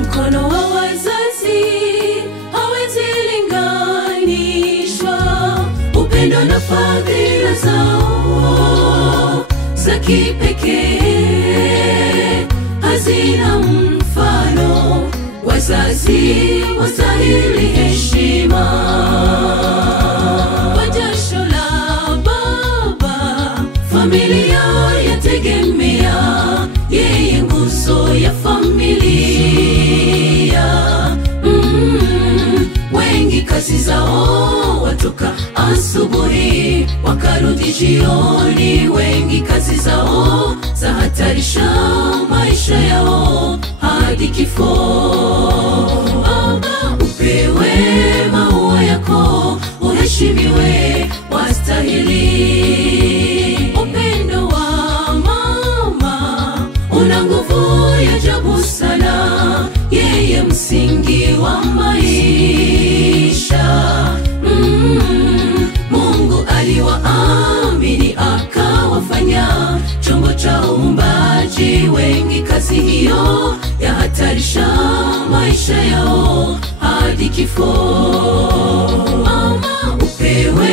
Mkono wa wazazi hawezi linganishwa, upendo na fadhila zao za kipekee hazina mfano. Wazazi wastahili heshima. Kwa jasho la baba familia yategemea, yeye nguzo ya familia. Wengi kazi zao watoka asubuhi wakarudi jioni, wengi kazi zao zahatarisha maisha yao hadi kifo. Baba upewe maua yako, uheshimiwe, wastahili. Upendo wa mama una nguvu ya ajabu sana, yeye msingi wa maisha. Mungu aliwaamini akawafanya chombo cha uumbaji, wengi kazi hiyo yahatarisha maisha yao hadi kifo. Mama upewe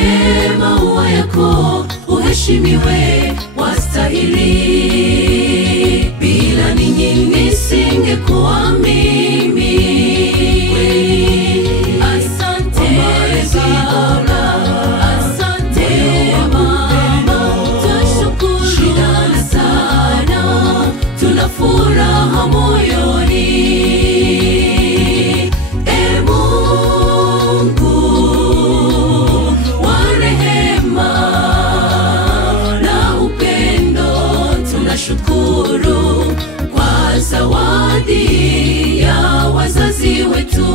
maua yako, uheshimiwe, wastahili. Bila ninyi nisingekuwa mimi. Asante Baba, asante mama, twashukuru sana, tuna furaha moyoni. E Mungu wa rehema na upendo, tunashukuru kwa zawadi ya wazazi wetu.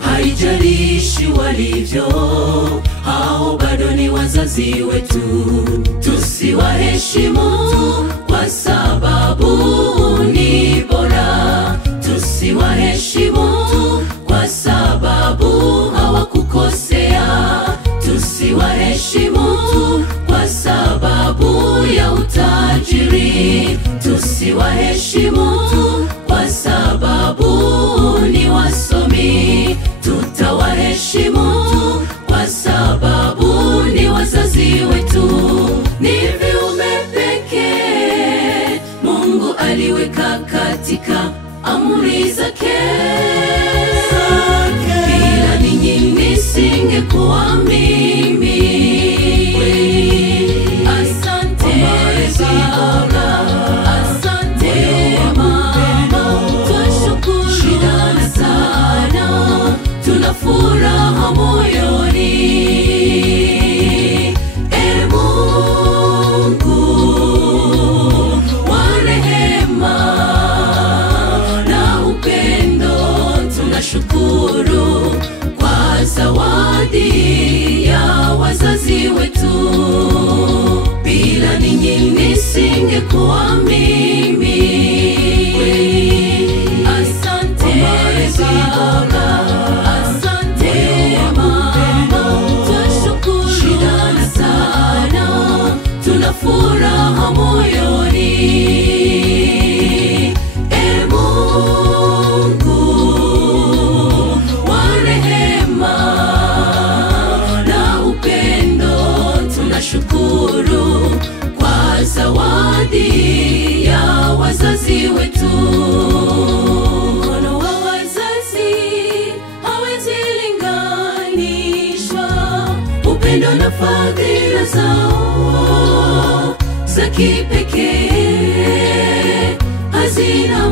Haijalishi walivyo, hao bado ni wazazi wetu. Tusiwaheshimu kwa sababu ni bora, tusiwaheshimu kwa sababu hawakukosea, tusiwaheshimu kwa sababu ya utajiri, tusiwaheshimu kwa sababu ni wasomi, tutawaheshimu kwa sababu ni wazazi wetu. Ni viumbe pekee Mungu aliweka katika amri zake. Bila ninyi nisingekuwa mimi. Asante Baba, asante mama, twashukuru sana, tuna furaha moyoni. E Mungu wa rehema na upendo, tunashukuru kwa zawadi ya wazazi wetu. Bila ninyi nisingekuwa mimi. Asante Baba, asante mama, twashukuru sana, tuna furaha moyoni. E Mungu wa rehema na upendo, tunashukuru kwa zawadi ya wazazi wetu. Mkono wa wazazi hawezi linganishwa, upendo na fadhila zao za kipekee hazina